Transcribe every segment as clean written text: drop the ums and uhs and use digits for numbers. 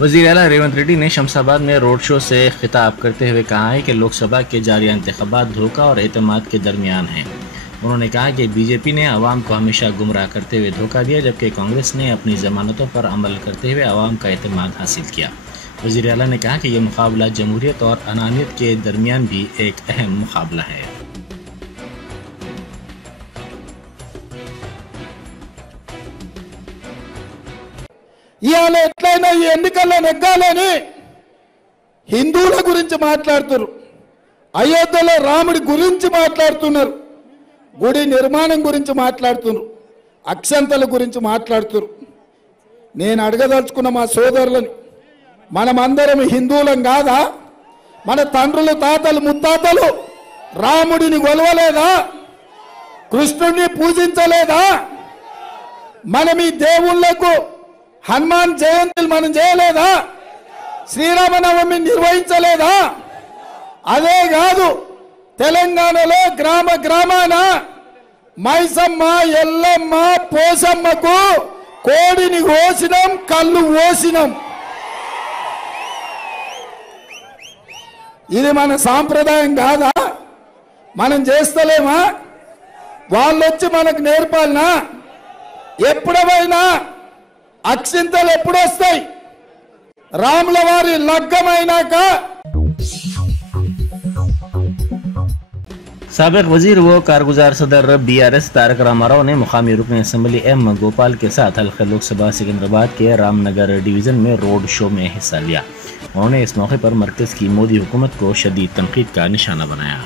वज़ीर आला रेवंत रेड्डी ने शमशाबाद में रोड शो से खिताब करते हुए कहा है कि लोकसभा के जारी इंतखाबात धोखा और एतमाद के दरमियान हैं। उन्होंने कहा कि बीजेपी ने आवाम को हमेशा गुमराह करते हुए धोखा दिया, जबकि कांग्रेस ने अपनी जमानतों पर अमल करते हुए आवाम का एतमाद हासिल किया। वज़ीर आला ने कहा कि यह मुकाबला जमहूरियत और अनानियत के दरमियान भी एक अहम मुकाबला है। ఇవాళ ఎట్లయినా ఈ ఎన్నికల్లో నెగ్గాలని హిందువుల గురించి మాట్లాడుతున్నారు, అయోధ్యలో రాముడి గురించి మాట్లాడుతున్నారు, గుడి నిర్మాణం గురించి మాట్లాడుతున్నారు, అక్షంతల గురించి మాట్లాడుతున్నారు. నేను అడగదలుచుకున్న మా సోదరులని, మనమందరం హిందువులం కాదా? మన తండ్రులు తాతలు ముత్తాతలు రాముడిని కొలవలేదా? కృష్ణుడిని పూజించలేదా? మనం ఈ దేవుళ్లకు హనుమాన్ జయంతులు మనం చేయలేదా? శ్రీరామనవమి నిర్వహించలేదా? అదే కాదు, తెలంగాణలో గ్రామ గ్రామాన మైసమ్మ ఎల్లమ్మ పోసమ్మకు కోడిని కోసినాం, కళ్ళు కోసినాం. ఇది మన సాంప్రదాయం కాదా? మనం చేస్తలేమా? వాళ్ళొచ్చి మనకు నేర్పాలనా? ఎప్పుడైనా అక్షింతలు ఎప్పుడు వస్తాయి? రాముల వారి లగ్గమైనాక. साबिक वजीर व कारगुजार सदर BRS तारक रामाराव ने मुकामी रुकन असम्बली M गोपाल के साथ हल्का लोकसभा सिकंदराबाद के रामनगर डिवीजन में रोड शो में हिस्सा लिया। उन्होंने इस मौके पर मरकज की मोदी हुकूमत को शदीद तनकीद का निशाना बनाया।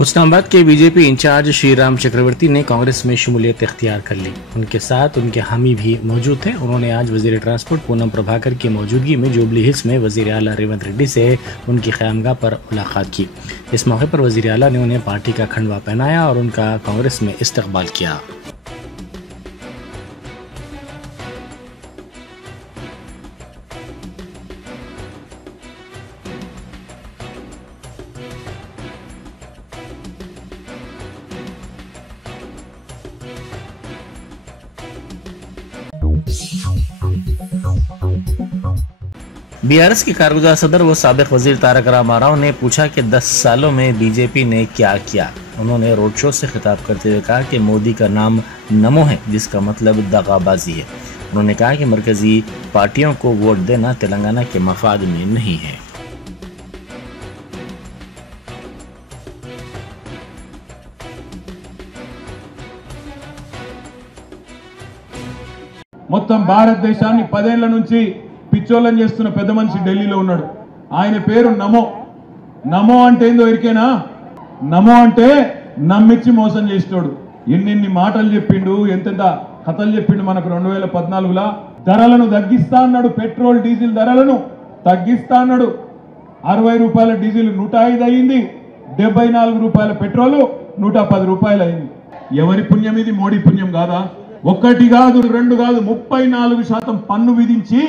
हुस्नाबाद के बीजेपी इंचार्ज श्रीराम चक्रवर्ती ने कांग्रेस में शमूलियत इख्तियार कर ली। उनके साथ उनके हामी भी मौजूद थे। उन्होंने आज वजीर ट्रांसपोर्ट पूनम प्रभाकर की मौजूदगी में जुबली हिल्स में वजीर आला रेवंत रेड्डी से उनकी क़यामगाह पर मुलाकात की। इस मौके पर वजीर आला ने उन्हें पार्टी का खंडवा पहनाया और उनका कांग्रेस में इस्तकबाल किया। BRS के कारगुजार सदर व साबिक वजीर तारक रामाराव ने पूछा कि 10 सालों में बीजेपी ने क्या किया। उन्होंने रोड शो से खिताब करते हुए कहा कि मोदी का नाम नमो है, जिसका मतलब दगाबाजी है। उन्होंने कहा कि मरकजी पार्टियों को वोट देना तेलंगाना के मफाद में नहीं है। మొత్తం భారతదేశాన్ని 10 ఏళ్ల నుంచి పిచ్చోళ్ళని చేస్తున్న పెద్ద మనిషి ఢిల్లీలో ఉన్నాడు. ఆయన పేరు నమో. నమో అంటే ఏందో ఎరికేనా? నమో అంటే నమ్మిచ్చి మోసం చేసినోడు. ఎన్ని మాటలు చెప్పిండు, ఎంతెంత కథలు చెప్పిండు. మనకు 2014లో ధరలను తగ్గిస్తా అన్నాడు, పెట్రోల్ డీజిల్ ధరలను తగ్గిస్తా అన్నాడు. 60 రూపాయల డీజిల్ 105 అయింది, 74 రూపాయల పెట్రోల్ 110 రూపాయలు అయింది. ఎవరి పుణ్యం ఇది? మోడీ పుణ్యం కాదా? ఒకటి కాదు, 2 కాదు, 34% పన్ను విధించి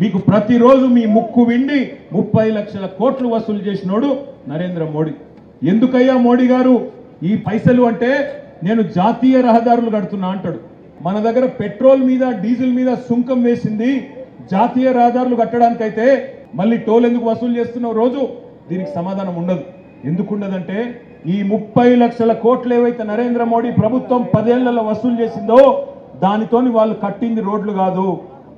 మీకు ప్రతిరోజు మీ ముక్కు విండి 30 లక్షల కోట్లు వసూలు చేసినోడు నరేంద్ర మోడీ. ఎందుకయ్యా మోడీ గారు ఈ పైసలు అంటే? నేను జాతీయ రహదారులు కడుతున్నా అంటాడు. మన దగ్గర పెట్రోల్ మీద డీజిల్ మీద సుంకం వేసింది జాతీయ రహదారులు కట్టడానికైతే మళ్ళీ టోల్ ఎందుకు వసూలు చేస్తున్నావు రోజు? దీనికి సమాధానం ఉండదు. ఎందుకు ఉండదంటే ఈ 30 లక్షల కోట్లు ఏవైతే నరేంద్ర మోడీ ప్రభుత్వం 10 ఏళ్లలో వసూలు చేసిందో దానితోని వాళ్ళు కట్టింది రోడ్లు కాదు.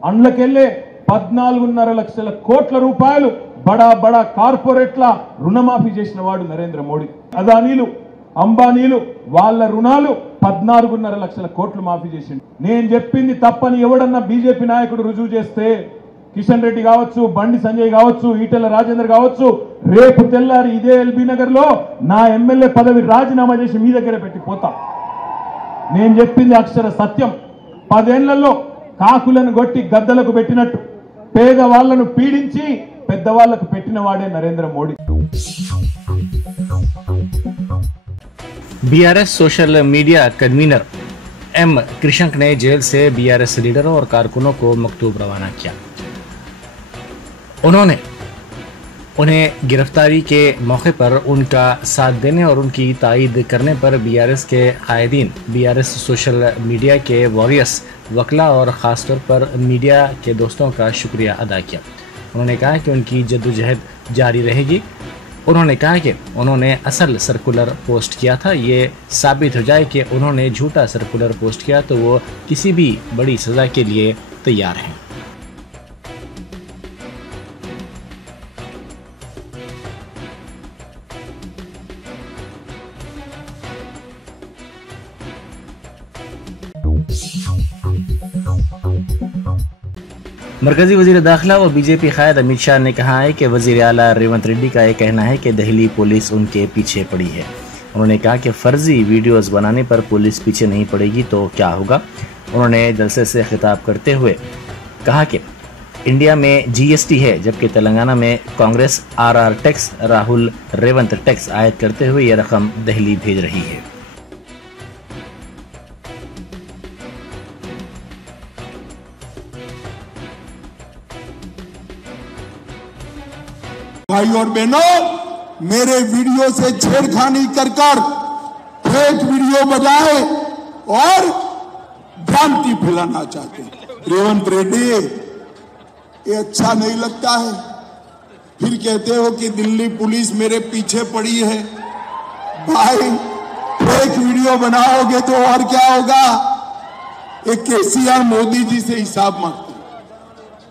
అండ్లకెళ్ళే 14.5 లక్షల కోట్ల రూపాయలు బడా బడా కార్పొరేట్ల రుణమాఫీ చేసిన వాడు నరేంద్ర మోడీ. అదానీలు, అంబానీలు వాళ్ళ రుణాలు 14.5 లక్షల కోట్లు మాఫీ చేసిండు. నేను చెప్పింది తప్పని ఎవడన్నా బీజేపీ నాయకుడు రుజువు చేస్తే, కిషన్ రెడ్డి కావచ్చు, బండి సంజయ్ కావచ్చు, ఈటెల రాజేందర్ కావచ్చు, రేపు తెల్లారి ఇదే ఎల్బీ నగర్ లో నా ఎమ్మెల్యే పదవి రాజీనామా చేసి మీ దగ్గర పెట్టిపోతా. నేను చెప్పింది అక్షర సత్యం. 10 ఏళ్లలో కాకులను కొట్టి గద్దలకు పెట్టినట్టు పేదవాళ్లను పీడించి పెద్దవాళ్లకు పెట్టిన వాడే Narendra Modi. BRS social media convenor M Krishank ने जेल से बीआरएस लीडरों और कारकुनों को मकतूब रवाना किया। उन्होंने उन्हें गिरफ्तारी के मौके पर उनका साथ देने और उनकी तायीद करने पर बीआरएस के कायदीन, बीआरएस सोशल मीडिया के वॉरियर्स, वकला और ख़ासतौर पर मीडिया के दोस्तों का शुक्रिया अदा किया। उन्होंने कहा कि उनकी जद्दोजहद जारी रहेगी। उन्होंने कहा कि उन्होंने असल सर्कुलर पोस्ट किया था। ये साबित हो जाए कि उन्होंने झूठा सर्कुलर पोस्ट किया तो वो किसी भी बड़ी सज़ा के लिए तैयार हैं। मरकजी वजीर दाखिला व बीजेपी कायद अमित शाह ने कहा है कि वजीर आला रेवंत रेड्डी का यह कहना है कि दिल्ली पुलिस उनके पीछे पड़ी है। उन्होंने कहा कि फर्जी वीडियोस बनाने पर पुलिस पीछे नहीं पड़ेगी तो क्या होगा। उन्होंने जलसे से खिताब करते हुए कहा कि इंडिया में जीएसटी है जबकि तेलंगाना में Congress RR tax, Rahul Revanth tax आयद करते हुए यह रकम दिल्ली भेज रही है। भाई और बहनों, मेरे वीडियो से छेड़खानी कर फेक वीडियो बनाए और भ्रांति फैलाना चाहते हैं। रेवंत रेड्डी, ये अच्छा नहीं लगता है। फिर कहते हो कि दिल्ली पुलिस मेरे पीछे पड़ी है। भाई, फेक वीडियो बनाओगे तो और क्या होगा। एक केसीआर मोदी जी से हिसाब मांगते,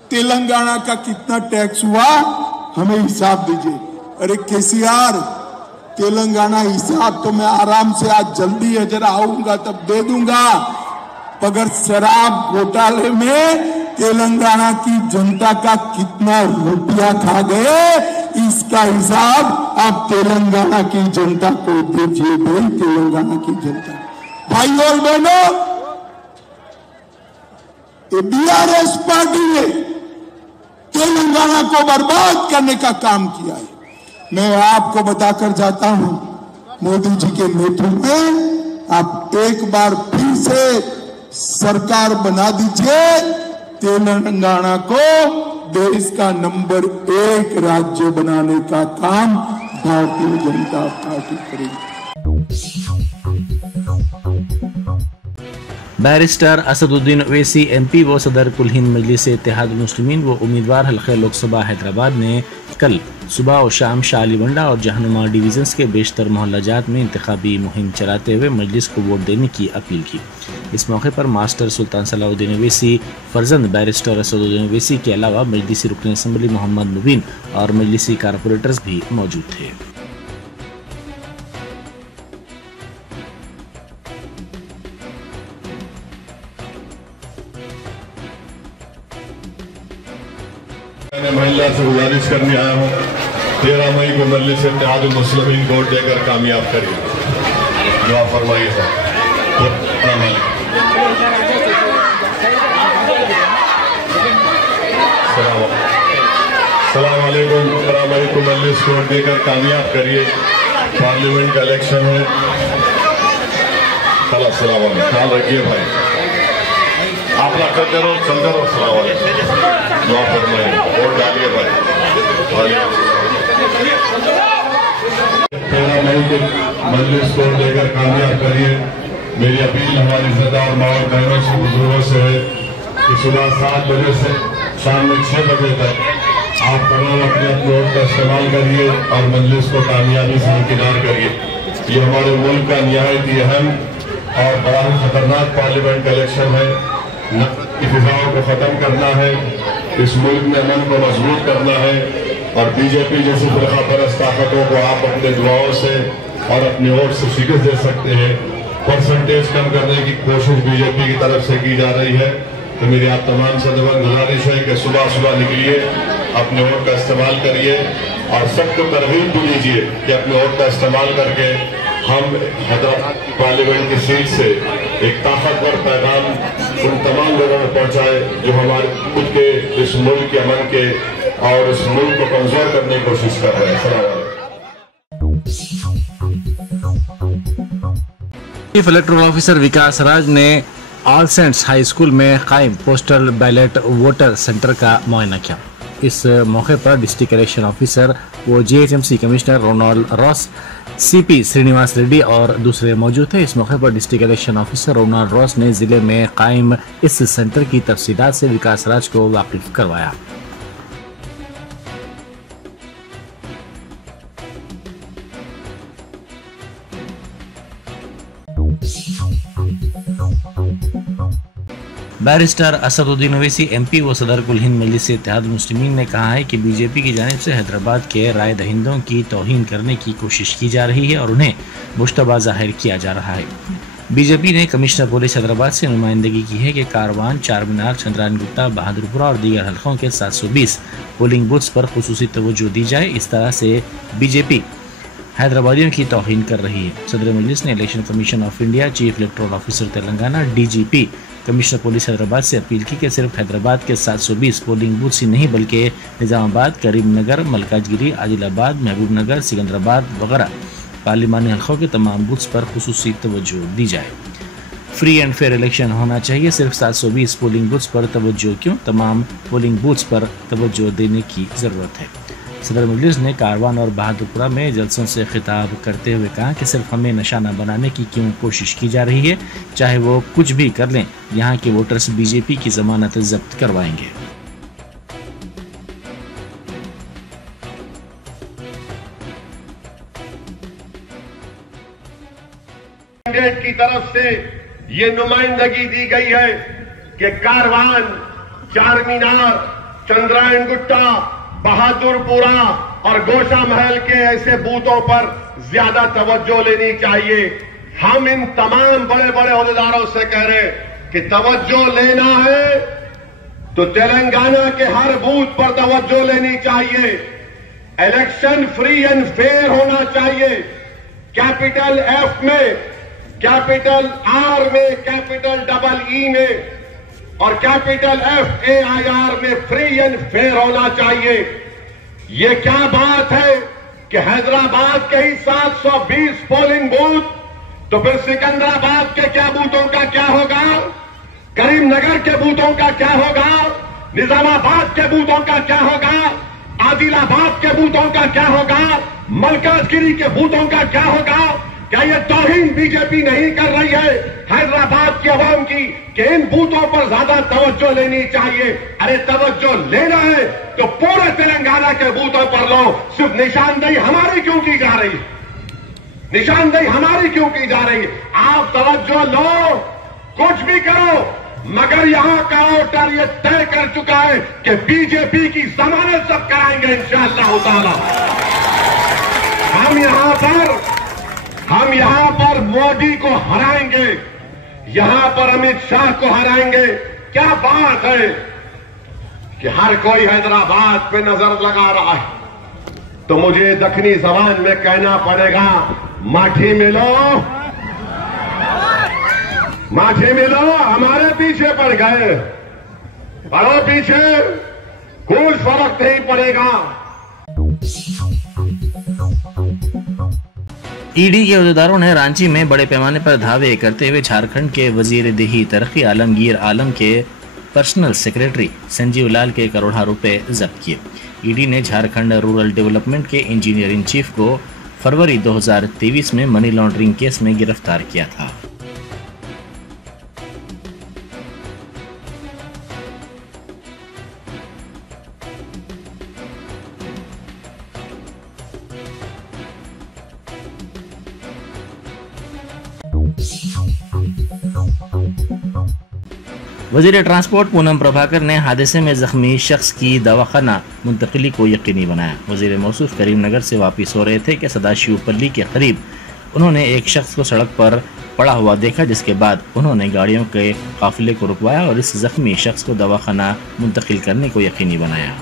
तेलंगाना का कितना टैक्स हुआ हमें हिसाब दीजिए। अरे केसीआर, तेलंगाना हिसाब तो मैं आराम से आज जल्दी है, जरा आऊंगा तब दे दूंगा, मगर शराब घोटाले में तेलंगाना की जनता का कितना रुपया खा गए, इसका हिसाब आप तेलंगाना की जनता को दीजिए। भाई, तेलंगाना की जनता, भाई और बहनों, ये बीआरएस पार्टी ने तेलंगाना को बर्बाद करने का काम किया है। मैं आपको बताकर जाता हूं, मोदी जी के नेतृत्व में आप एक बार फिर से सरकार बना दीजिए। तेलंगाना को देश का नंबर 1 राज्य बनाने का काम भारतीय जनता पार्टी करेगी। बैरिस्टर असदुद्दीन ओवैसी एमपी व सदर कुल हिंद मजलिस इत्तेहाद मुस्लिमीन व उम्मीदवार हल्के लोकसभा हैदराबाद ने कल सुबह और शाम शालीबंडा और जहानुमा डिवीजन्स के बेशतर मोहल्ला जात में इंतखाबी मुहिम चलाते हुए मजलिस को वोट देने की अपील की। इस मौके पर मास्टर सुल्तान सलाउद्दीन ओवैसी फर्जंद बैरिस्टर असदुद्दीन ओवैसी के अलावा मजलिसी रुकन असम्बली मोहम्मद मुबीन और मजलिसी कारपोरेटर्स भी मौजूद थे। मैं महिला से गुजारिश करने आया हूँ, 13 मई को मजलिस इत्तेहाद मुस्लिमीन वोट देकर कामयाब करिए। दुआ फरमाइए सर। सलाम अलैकुम। 13 मई को मजलिस वोट देकर कामयाब करिए। पार्लियामेंट का इलेक्शन है। सलाम ख्याल रखिए भाई, आप ना करते रहो, चलते रहो। सलाम अलैकुम, दुआ फरमाइए, वोट डालिए भाई। 13 मई को मजलिस को लेकर कामयाब करिए। मेरी अपील हमारी इज़्ज़तदार माँ और बहनों से, बुजुर्गों से है कि सुबह 7 बजे से शाम में 6 बजे तक आप तमाम अपने वोट का इस्तेमाल करिए और मजलिस को कामयाबी से इंतजार करिए। ये हमारे मुल्क का निहायत ही अहम और बड़ा ही खतरनाक पार्लियामेंट का इलेक्शन है। की फिजाओं को खत्म करना है, इस मुल्क में अमन को मजबूत करना है और बीजेपी जैसी फिरका परस्त ताकतों को आप अपने दुआओं से और अपनी वोट से शिकस्त दे सकते हैं। परसेंटेज कम करने की कोशिश बीजेपी की तरफ से की जा रही है। तो मेरी आप तमाम से गुजारिश है कि सुबह सुबह निकलिए, अपने वोट का इस्तेमाल करिए और सबको तरगीब भी दीजिए कि अपने वोट का इस्तेमाल करके हम हैदराबाद पार्लियामेंट की सीट से एक ताकतवर पैगाम उन तमाम लोगों को पहुंचाए जो हमारे खुद के इस मुल्क के अमन के और इस मुल्क को कमजोर करने की कोशिश कर रहे हैं। चीफ इलेक्टोरल ऑफिसर विकास राज ने ऑल सेंट्स हाई स्कूल में कायम पोस्टल बैलेट वोटर सेंटर का मुआयना किया। इस मौके पर डिस्ट्रिक्ट इलेक्शन ऑफिसर व GHMC commissioner Ronald Ross, CP Srinivas Reddy और दूसरे मौजूद थे। इस मौके पर district election officer Ronald Ross ने जिले में कायम इस सेंटर की तफसीलात से विकास राज को वाकिफ करवाया। बैरिस्टर असदुद्दीन ओवैसी MP व सदर कुल हिंद मजलिस इत्तेहाद मुस्लिमीन ने कहा है कि BJP की जानिब से हैदराबाद के राय दहिंदों की तौहीन करने की कोशिश की जा रही है और उन्हें मुश्तबा जाहिर किया जा रहा है। BJP ने कमिश्नर पुलिस हैदराबाद से नुमाइंदगी की है कि कारवान, चार मीनार, चंद्रायन गुट्टा, बहादुरपुरा और दीगर हलकों के 720 पोलिंग बूथ्स पर खुसूसी तवज्जो दी जाए। इस तरह से BJP हैदराबादियों की तौहीन कर रही है। सदर मजलिस ने election commission of India, chief electoral officer Telangana, DGP commissioner police Hyderabad से अपील की कि सिर्फ हैदराबाद के 720 पोलिंग बूथ ही नहीं बल्कि निजामाबाद, करीमनगर, मलकाजगिरी, आदिलाबाद, महबूबनगर, सिकंदराबाद वगैरह पार्लिमानी हलकों के तमाम बूथ्स पर खुसूसी तवज्जो दी जाए। फ्री एंड फेयर इलेक्शन होना चाहिए, सिर्फ 720 पोलिंग बूथ्स पर तवज्जो क्यों, तमाम पोलिंग बूथ्स पर तवज्जो देने की ज़रूरत है। सदर मजलिस ने कारवान और बहादुरपुरा में जलसों से खिताब करते हुए कहा कि सिर्फ हमें निशाना बनाने की क्यों कोशिश की जा रही है, चाहे वो कुछ भी कर लें, यहाँ के वोटर्स BJP की जमानत जब्त करवाएंगे। कैंडिडेट की तरफ से ये नुमाइंदगी दी गई है कि कारवान, चार मीनार, चंद्रायन गुट्टा, बहादुरपुरा और गोशा महल के ऐसे बूथों पर ज्यादा तवज्जो लेनी चाहिए। हम इन तमाम बड़े बड़े ओहदेदारों से कह रहे हैं कि तवज्जो लेना है तो तेलंगाना के हर बूथ पर तवज्जो लेनी चाहिए। इलेक्शन फ्री एंड फेयर होना चाहिए। कैपिटल F में, कैपिटल R में, कैपिटल E में और कैपिटल FAIR में फ्री एंड फेयर होना चाहिए। ये क्या बात है कि हैदराबाद के ही 720 पोलिंग बूथ, तो फिर सिकंदराबाद के क्या बूथों का क्या होगा, करीमनगर के बूथों का क्या होगा, निजामाबाद के बूथों का क्या होगा, आदिलाबाद के बूथों का क्या होगा, मलकाजगिरी के बूथों का क्या होगा? क्या ये तौहीन BJP नहीं कर रही है हैदराबाद की आवाम की कि इन बूथों पर ज्यादा तवज्जो लेनी चाहिए? अरे तवज्जो लेना है तो पूरे तेलंगाना के बूथों पर लो। सिर्फ निशानदेही हमारी क्यों की जा रही है? निशानदेही हमारी क्यों की जा रही है? आप तवज्जो लो, कुछ भी करो, मगर यहां का वोटर ये तय कर चुका है कि BJP की जमानत सब कराएंगे इंशाअल्लाह ताला। हम यहां पर मोदी को हराएंगे, यहां पर अमित शाह को हराएंगे। क्या बात है कि हर कोई हैदराबाद पे नजर लगा रहा है, तो मुझे दक्षिणी जबान में कहना पड़ेगा, माठी मिलो, माठी मिलो। हमारे पीछे पड़ गए, पड़ो पीछे, कुछ फर्क नहीं पड़ेगा। ईडी के अहदेदारों ने रांची में बड़े पैमाने पर धावे करते हुए झारखंड के वजीर देही तरक्की आलमगीर आलम के पर्सनल सेक्रेटरी संजीव लाल के करोड़ों रुपए जब्त किए। ईडी ने झारखंड रूरल डेवलपमेंट के इंजीनियरिंग चीफ को फरवरी 2023 में मनी लॉन्ड्रिंग केस में गिरफ्तार किया था। वजीर ट्रांसपोर्ट पूनम प्रभाकर ने हादसे में जख्मी शख्स की दवाखाना मुंतकिली को यकीनी बनाया। वजीर मौसूफ करीमनगर से वापस हो रहे थे कि सदाशिवपल्ली के करीब उन्होंने एक शख्स को सड़क पर पड़ा हुआ देखा, जिसके बाद उन्होंने गाड़ियों के काफिले को रुकवाया और इस जख्मी शख्स को दवाखाना मुंतकिल करने को यकीनी बनाया।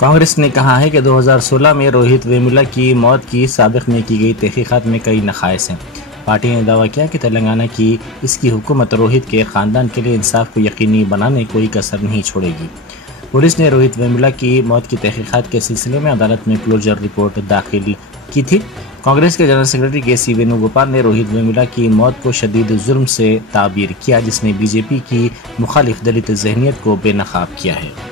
कांग्रेस ने कहा है कि 2016 में रोहित वेमुला की मौत की साबिक में की गई तहकीकात में कई नकाइस हैं। पार्टी ने दावा किया कि तेलंगाना की इसकी हुकूमत रोहित के ख़ानदान के लिए इंसाफ को यकीनी बनाने कोई कसर नहीं छोड़ेगी। पुलिस ने रोहित वेमुला की मौत की तहकीकात के सिलसिले में अदालत में क्लोजर रिपोर्ट दाखिल की थी। कांग्रेस के जनरल सेक्रेटरी के.सी. वेणुगोपाल ने रोहित वेमुला की मौत को शदीद जुर्म से ताबीर किया, जिसने बीजेपी की मुखालिफ दलित जहनियत को बेनकाब किया है।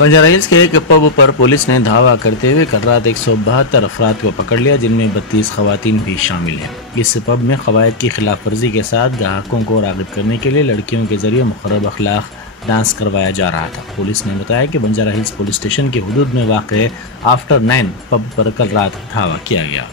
बंजारा हिल्स के एक पब पर पुलिस ने धावा करते हुए कल रात 172 अफराद को पकड़ लिया, जिनमें 32 खवातीन भी शामिल हैं। इस पब में कवायद की खिलाफ वर्जी के साथ ग्राहकों को राग़िब करने के लिए लड़कियों के जरिए मुखर्रब अखलाक डांस करवाया जा रहा था। पुलिस ने बताया कि बंजारा हिल्स पुलिस स्टेशन की हुदूद में वाक़े आफ्टर 9 पब पर कल रात धावा किया गया।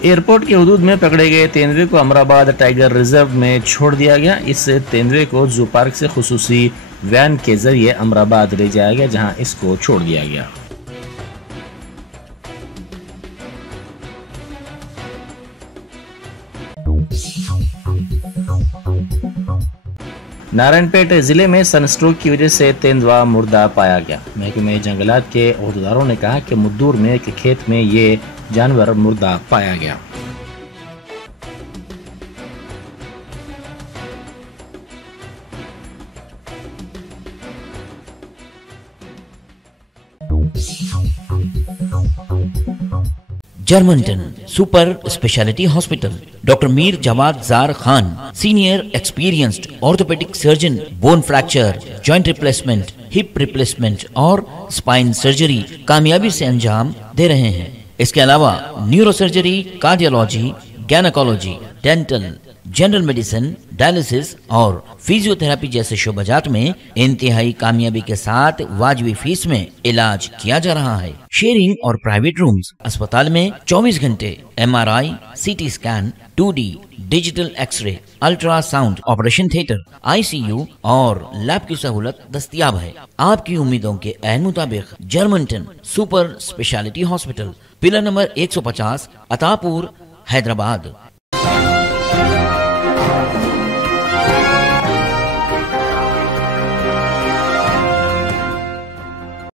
एयरपोर्ट के हुदूद में पकड़े गए तेंदुए को अमराबाद टाइगर रिजर्व में छोड़ दिया गया। इस तेंदुए को जू पार्क से खुसूसी वैन के जरिए अमराबाद ले जाया गया, जहां इसको छोड़ दिया गया। नारायणपेट जिले में सनस्ट्रोक की वजह से तेंदुआ मुर्दा पाया गया। महकमे जंगलात के अहदेदारों ने कहा कि मुद्दूर में एक खेत में ये जानवर मुर्दा पाया गया। Germanten super speciality hospital, doctor Mir Jawad Jar Khan, senior experienced orthopaedic surgeon, bone fracture, joint replacement, hip replacement और स्पाइन सर्जरी कामयाबी से अंजाम दे रहे हैं। इसके अलावा neuro surgery, cardiology, gynaecology, dental, general medicine, dialysis और फिजियोथेरेपी जैसे शोबाजात में इंतहाई कामयाबी के साथ वाजिबी फीस में इलाज किया जा रहा है। शेयरिंग और प्राइवेट रूम्स, अस्पताल में 24 घंटे MRI, CT scan, 2D digital x-ray, ultrasound, operation theatre, ICU और लैब की सहूलत दस्तयाब है। आपकी उम्मीदों के ऐन मुताबिक Germanten super speciality hospital, pillar number 150, Attapur, Hyderabad.